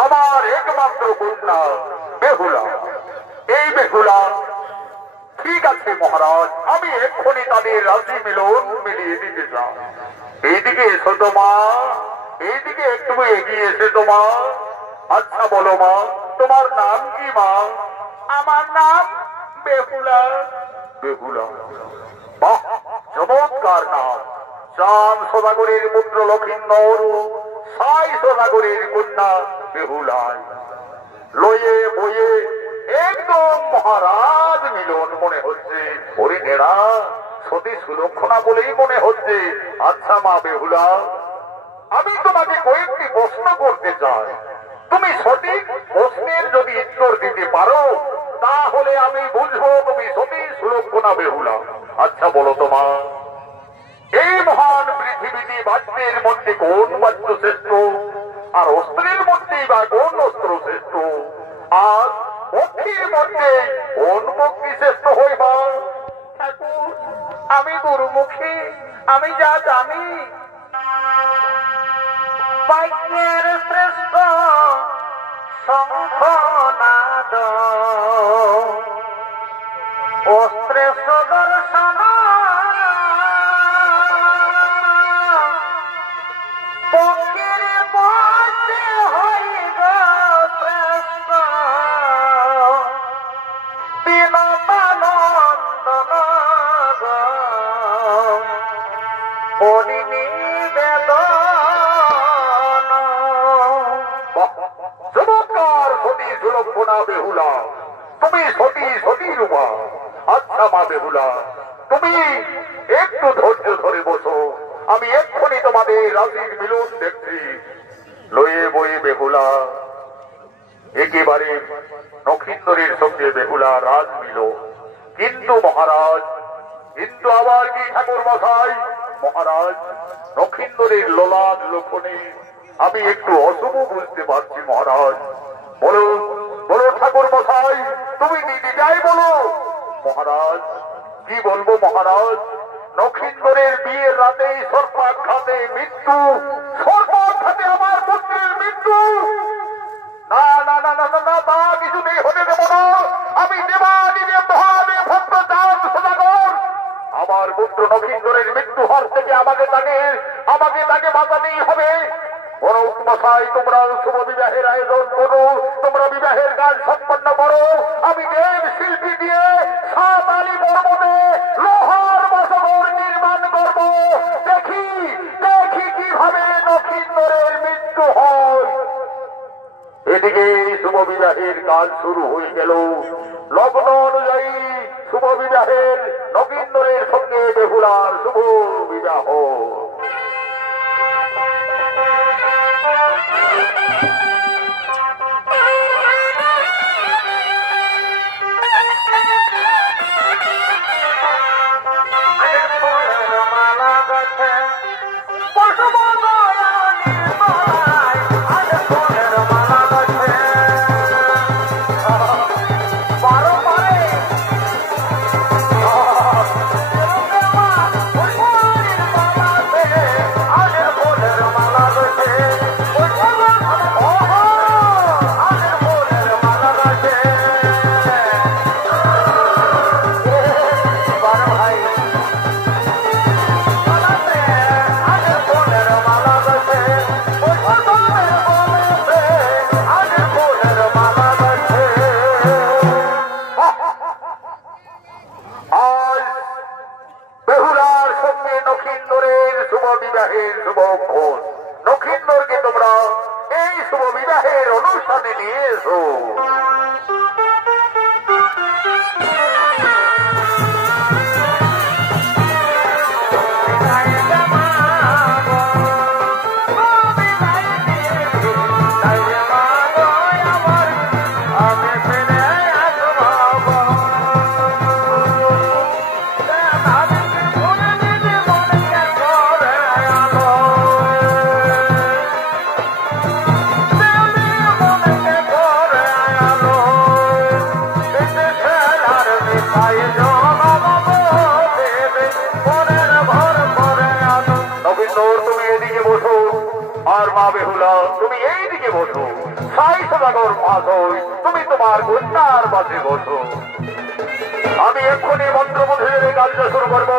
আমার একমাত্র কন্যা বেহুলা, এই বেহুলা ঠিক আছে মহারাজ, আমি এক্ষুনি তাদের রাশি মিলন মিলিয়ে দিতে চাই। এইদিকে এসো তো মা, এইদিকে একটু এগিয়ে এসে তো মা। আচ্ছা বলো মা, তোমার নাম কি মা? আমার নাম বেহুলা। বেহুলা, বাহ চমৎকার নাম। চাঁদ সদাগরের পুত্র লক্ষিন্দর, সাই সদাগরের কন্যা বেহুলায়, লয়ে বয়ে একদম মহারাজ মিলন মনে হচ্ছে। হরিণেরা সতী সুলক্ষণা বলেই মনে হচ্ছে। আচ্ছা মা বেহুলা, আমি তোমাকে কয়েকটি প্রশ্ন করতে চাই। তুমি সঠিক প্রশ্নের যদি উত্তর দিতে পারো তাহলে আমি বুঝবো তুমি সতী সুলক্ষণা বেহুলা। আচ্ছা বলো তো মা, এই মহান পৃথিবীতে বাদ্যের মধ্যে কোন বাদ্য শ্রেষ্ঠ, আর অস্ত্রের মধ্যেই বা কোন অস্ত্র শ্রেষ্ঠ, আর পক্ষীর মধ্যে কোন পক্ষী শ্রেষ্ঠ হইবা? ঠাকুর আমি গুরুমুখী, আমি যা জানি বাক্যের শ্রেষ্ঠ শঙ্খনাদ, অস্ত্রেষ্ঠ দর্শন, পক্ষীর মধ্যে হইব শ্রেষ্ঠ বিনতানন্দন পরিনিবেদন। চমৎকার সতী সুলক্ষণা বেহুলা, তুমি সতী সতী রূপা। আচ্ছা মা বেহুলা, তুমি একটু ধৈর্য ধরে বসো, আমি এক্ষুনি তোমাদের রাশির মিলন দেখছি। লয়ে বয়ে বেহুলা, একেবারে নক্ষিন্দরের সঙ্গে বেহুলা রাজ মিল। কিন্তু মহারাজ, কিন্তু আবার কি ঠাকুর মশাই? মহারাজ, নক্ষিন্দরের লোলাদ লক্ষণে আমি একটু অশুভ বুঝতে পারছি মহারাজ। বলো বলো ঠাকুর মশাই, তুমি নিজেই বলো। মহারাজ কি বলবো মহারাজ? নক্ষিন্দরের বিয়ের রাতেই সর্পাঘাতে মৃত্যু, সর্পাঘাতে আমার পুত্রের মৃত্যু। না না না না না না, তা কিছু নেই, হতে দেব না। আমি দেবাদিদেব মহাদেব ভক্ত চাঁদ সদাগর, আমার পুত্র নক্ষিন্দরের মৃত্যু হাত থেকে আমাকে তাকে বাঁচাতেই হবে। গণক মশাই, তোমরা শুভ বিবাহের আয়োজন করো, তোমরা বিবাহের কাজ সম্পন্ন করো। আমি দেব শিল্পী দিয়ে সাতালি পর্বতে লোহার বসগর নির্মাণ করব। দেখি দেখি কিভাবে নক্ষিন্দরের মৃত্যু হয়। এদিকে শুভ বিবাহের কাজ শুরু হয়ে গেল। লগ্ন অনুযায়ী শুভ বিবাহের নগেন্দ্রের সঙ্গে বেহুলার শুভ বিবাহ। নক্ষিন্দরকে তোমরা এই শুভ বিবাহের অনুষ্ঠানে নিয়ে এসো। আর মা বেহুলা তুমি এই দিকে বসো। সাই সদাগর মহাশয় তুমি তোমার কন্যার পাশে বসো। আমি এক্ষুনি মন্ত্রমুধের কার্য শুরু করবো।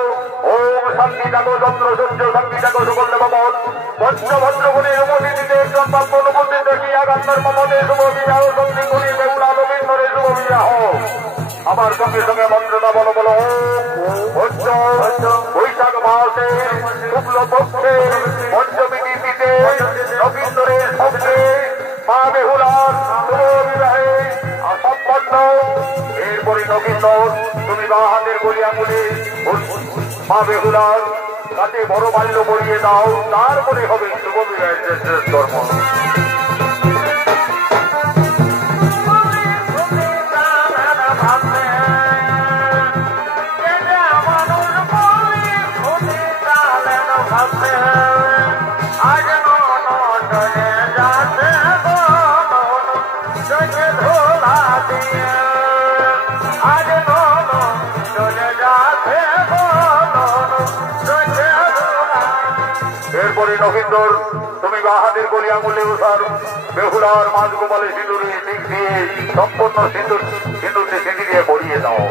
ওম শান্তি থাকো চন্দ্র সূর্য শান্তি থাকো সকল দেবমন পঞ্চভদ্রগুণের উপস্থিতিতে একজন প্রাপ্য উপস্থিত দেখি আগান্তার মমতে শুভ বিবাহ সন্ধি করি বেহুলা নবীন্দরে শুভ বিবাহ। আমার সঙ্গে সঙ্গে মন্ত্রটা বলো বলো। বৈশাখ মাসে শুক্ল পক্ষে পঞ্চমী তিথিতে নবীন্দরের সঙ্গে মা বেহুলার শুভ বিবাহে সম্পন্ন। এরপরে নবীন্দর তুমি বা হাতের গলি আঙুলে মা বেহুলার তাতে বড় মাল্য পরিয়ে দাও। তারপরে হবে শুভ বিবাহের শেষ কর্ম। এরপরে নগেন্দর তুমি বাহাদের গলি আঙুলে উঠার বেহুলার মাঝ গোপালে সিঁদুরে দিক দিয়ে সম্পূর্ণ সিঁদুরকে সিঁড়ি দিয়ে পরিয়ে দাও।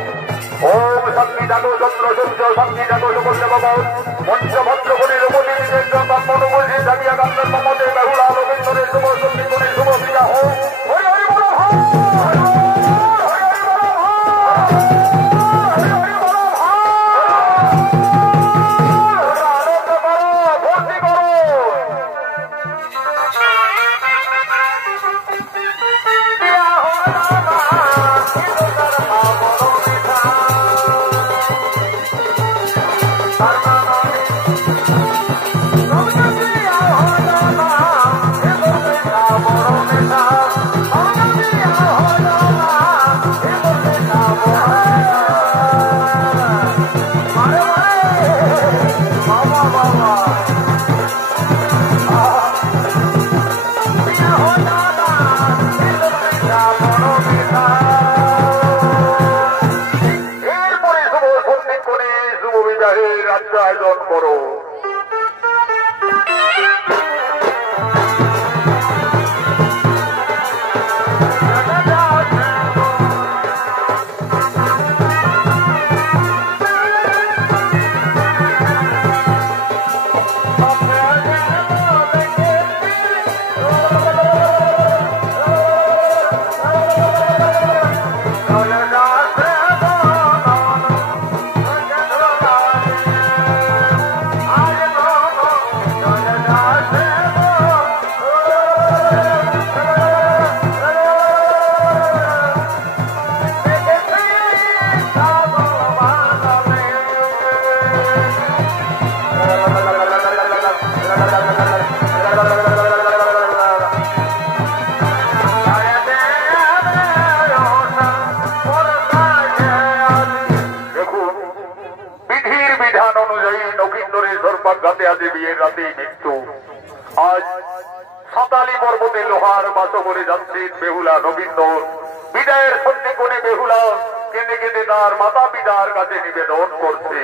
ওম শান্তি জাগো চন্দ্র সূর্য শান্তি জাগো সকল দেবগণ পঞ্চভদ্রগণের উপস্থিতিতে ব্রাহ্মণ জাগিয়া গান্ধের মমতে বেহুলা নগেন্দরের শুভ সন্ধি করে শুভ বিবাহ। হরি হরি বলো ভাই। আয়োজন করো। Ah! বিয়ের রাতেই মৃত্যু। আজ সাঁতালি পর্বতে লোহার বাসো করে যাচ্ছেন বেহুলা নবীন্দর। বিদায়ের সন্ধিক্ষণে বেহুলা কেঁদে কেঁদে তার মাতা পিতার কাছে নিবেদন করছে,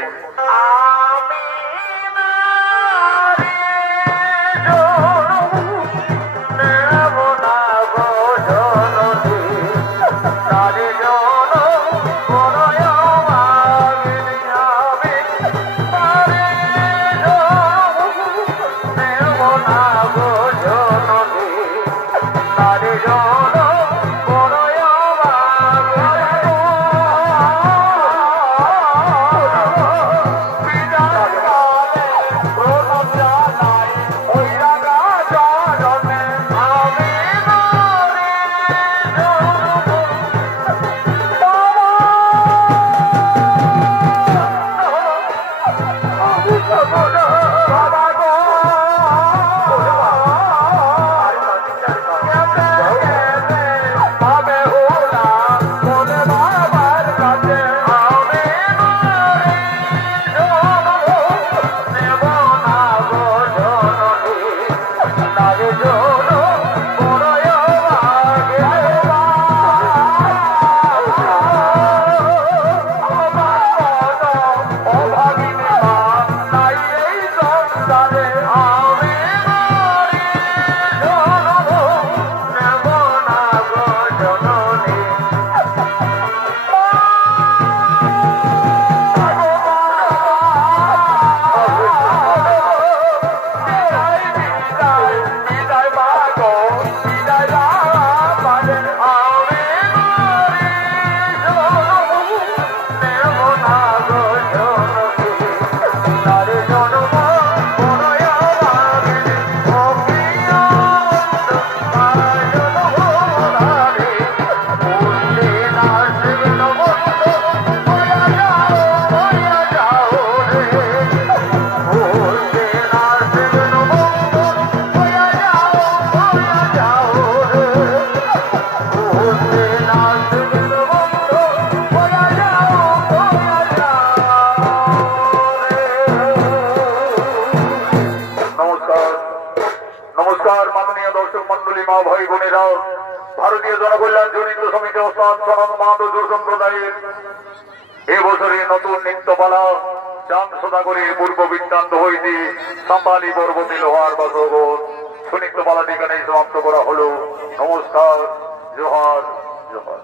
নমস্কার মাননীয় দর্শক মন্ডলী, মা ভাই বোনেরা, ভারতীয় জনকল্যাণ জনিত সমিতি ওস্তাদ সনদ মাহাতো যুব সম্প্রদায়ের এবছরের নতুন নৃত্যপালা চাঁদ সদাগরের পূর্ব বৃত্তান্ত হইতে সাঁতালি পর্বতে লোহার বাসগর সুনৃত্যপালাটি এখানে সমাপ্ত করা হলো। নমস্কার, জোহার জোহার।